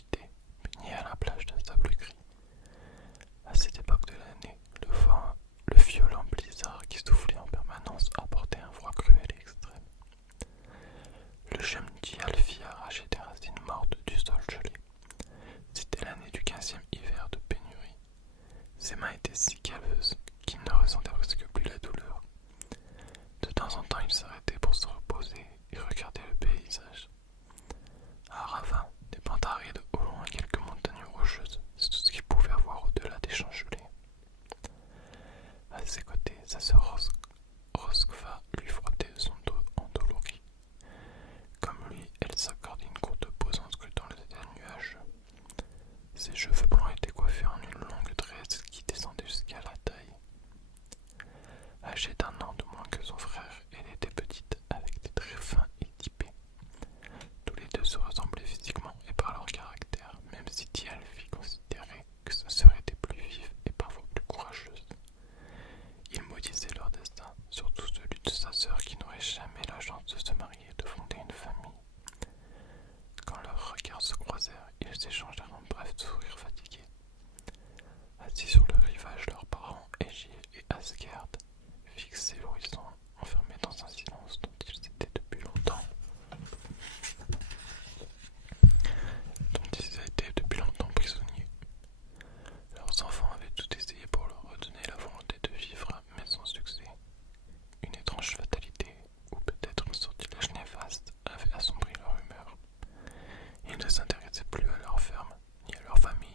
agité, baigné à la plage de sable gris. À cette époque de l'année, le violent blizzard qui soufflait en permanence apportait un froid cruel et extrême. Le jeune Alfie arrachait des racines mortes du sol gelé. C'était l'année du 15e hiver de pénurie. Ses mains étaient si calleuses qu'il ne ressentait presque plus la douleur. De temps en temps, il s'arrêtait pour se reposer et regarder le paysage. Un ravin, des pentes arides au loin et quelques montagnes rocheuses, c'est tout ce qu'il pouvait voir au-delà des champs gelés. À ses côtés, sa sœur Rosquefa lui frottait son dos endolori. Comme lui, elle s'accordait une courte pause en scrutant le ciel nuageux. Ses cheveux blancs étaient coiffés en une longue tresse qui descendait jusqu'à la taille. Âgée d'1 an de moins que son frère, elle était petite, avec des traits fins et typés. Tous les deux se ressemblaient physiquement et par leur caractère, même si Tialfi considérait que sa sœur était plus vive et parfois plus courageuse. Ils maudissaient leur destin, surtout celui de sa sœur qui n'aurait jamais la chance de se marier et de fonder une famille. Quand leurs regards se croisèrent, ils échangèrent un bref sourire fatigué. Assis sur le rivage, leurs parents, Egil et Asgerd, fixaient l'horizon, enfermés dans un silence dont ils étaient depuis longtemps prisonniers. Leurs enfants avaient tout essayé pour leur redonner la volonté de vivre, mais sans succès. Une étrange fatalité, ou peut-être un sortilège néfaste, avait assombri leur humeur. Ils ne s'intéressaient plus à leur ferme, ni à leur famille,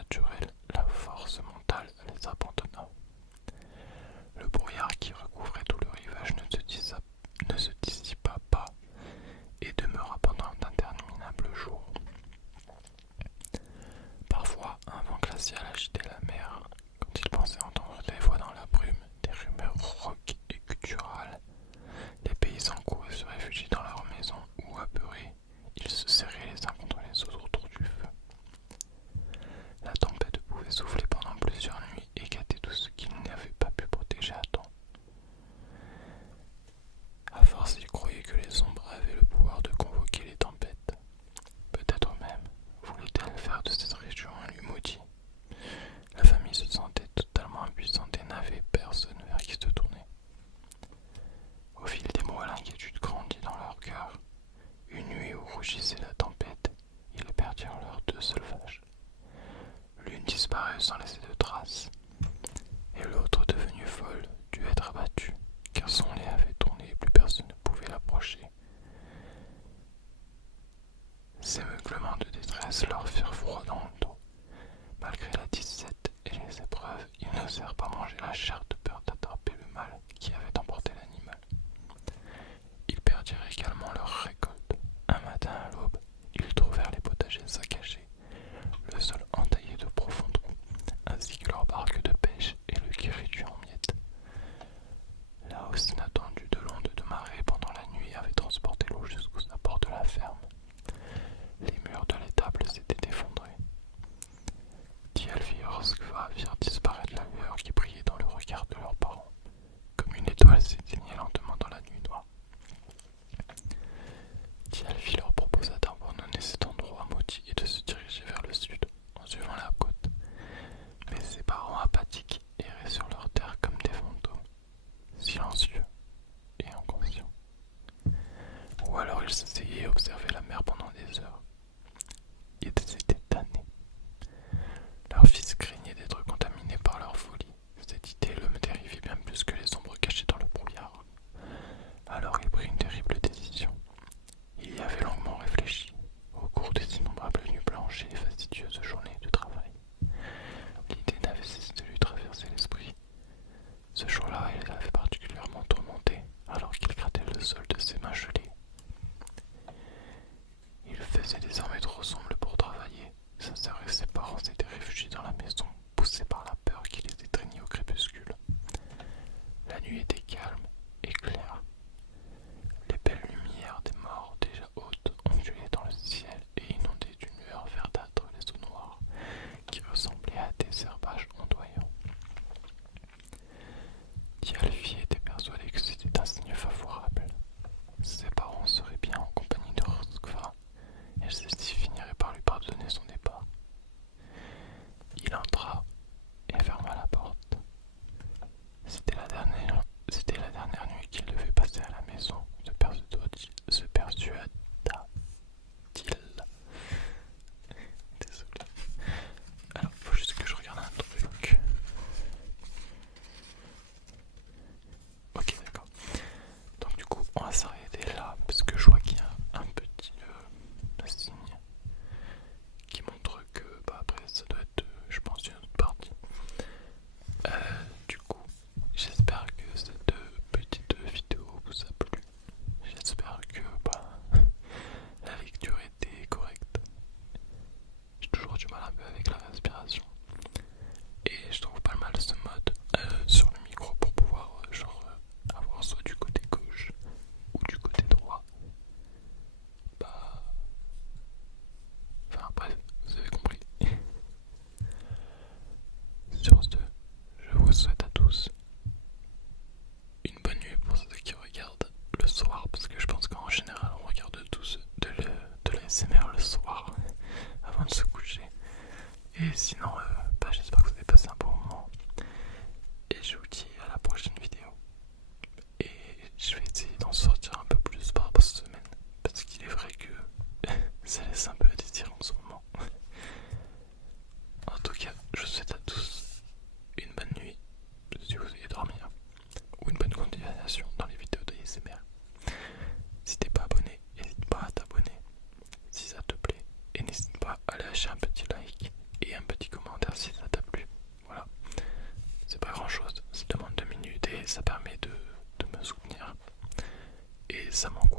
naturelle, la force mentale les abandonna. Le brouillard qui recouvrait tout le rivage ne se dissipa pas et demeura pendant d'interminables jours. Parfois, un vent glacial agitait la mer. Quand ils pensaient entendre des voix dans la brume, des rumeurs rauques et gutturales, les paysans couraient se réfugier dans leurs maisons ou, apeurés, ils se serraient les uns contre les autres autour du feu. La tempête pouvait souffler pendant plusieurs nuits et gâter tout ce qu'ils n'avaient pas pu protéger à temps. À force, ils croyaient que les ombres avaient le pouvoir de convoquer les tempêtes. Peut-être même voulait-elle faire de cette région un lieu maudit. La famille se sentait totalement impuissante et n'avait personne vers qui se tourner. Au fil des mois, l'inquiétude grandit dans leur cœur. Une nuit où rougissait la tempête, ils perdirent leurs 2 seules vaches. L'une disparut sans laisser de traces, et l'autre, devenue folle, dut être abattue, car son lait avait tourné et plus personne ne pouvait l'approcher. Ces meuglements de détresse leur firent froid dans le dos. Malgré la disette et les épreuves, ils n'osèrent pas manger la chair de peur d'attraper le mal qui avait emporté l'animal. Ils perdirent également leur récolte. Un matin à l'aube, ils trouvèrent les potagers saccagés, le sol entaillé de profonds trous, ainsi que leur barque de pêche et le quai réduit en miettes. La hausse inattendue de l'onde de marée pendant la nuit avait transporté l'eau jusqu'aux abords de la ferme. Les murs de l'étable s'étaient effondrés. Thialfi et Rosquefa firent disparaître la lueur qui brillait dans le regard de leurs parents, comme une étoile s'éteignait lentement dans la nuit noire. Thialfi leur proposa d'abandonner cet endroit maudit et de se diriger vers le sud, en suivant la côte. Mais ses parents apathiques erraient sur leur terre comme des fantômes, silencieux et inconscients. Ou alors ils s'essayaient à observer la mer pendant des heures. Ils étaient tannés. Leur fils craignait d'être contaminé par leur folie. Cette idée le terrifiait bien plus que les ombres cachées dans le brouillard. Alors il prit une terrible décision. Il y avait longuement réfléchi, au cours des innombrables nuits blanches et les fastidieuses journées de travail. L'idée n'avait cessé de lui traverser l'esprit. Ce jour-là, il l'avait particulièrement tourmenté, alors qu'il grattait le sol de ses mains gelées. Il faisait désormais trop sombre pour travailler. Sa sœur et ses parents s'étaient réfugiés dans la maison, poussés par la peur qui les étreignait au crépuscule. La nuit était calme et claire. Les belles lumières des morts déjà hautes ondulaient dans le ciel et inondaient d'une lueur verdâtre les eaux noires qui ressemblaient à des herbages ondoyants. Thialfi était persuadé que c'était un signe favorable. Ses parents seraient bien en compagnie de Rosquefa et celle-ci finirait par lui pardonner son départ. Il entra et ferma la porte. C'était la dernière nuit qu'il devait passer à la maison, se persuada-t-il. Désolé. Alors, faut juste que je regarde un truc. Ok, d'accord. Donc du coup, on va s'arrêter là, parce que je vois qu'il y a un petit signe qui montre que après ça doit être, je pense, une autre partie. Du coup, j'espère que cette petite vidéo vous a plu. J'espère que la lecture était correcte. J'ai toujours du mal un peu avec la respiration. Et je trouve pas mal ce mode sur le micro pour pouvoir avoir soit du côté gauche ou du côté droit. Enfin bref, vous avez compris. Sur ce, je vous souhaite à tous une bonne nuit pour ceux qui regardent le soir, parce que je pense qu'en général on regarde tous de l'ASMR le soir avant de se coucher. Et sinon, j'espère que vous avez passé un bon moment. Et je vous dis à la prochaine vidéo. Et je vais essayer d'en sortir un peu plus par semaine, parce qu'il est vrai que ça laisse un peu à désirer en ce moment. En tout cas, je vous souhaite à tous une bonne nuit, si vous allez dormir, ou une bonne continuation dans les vidéos de ASMR. Si t'es pas abonné, n'hésite pas à t'abonner si ça te plaît, et n'hésite pas à lâcher un petit like et un petit commentaire incessamment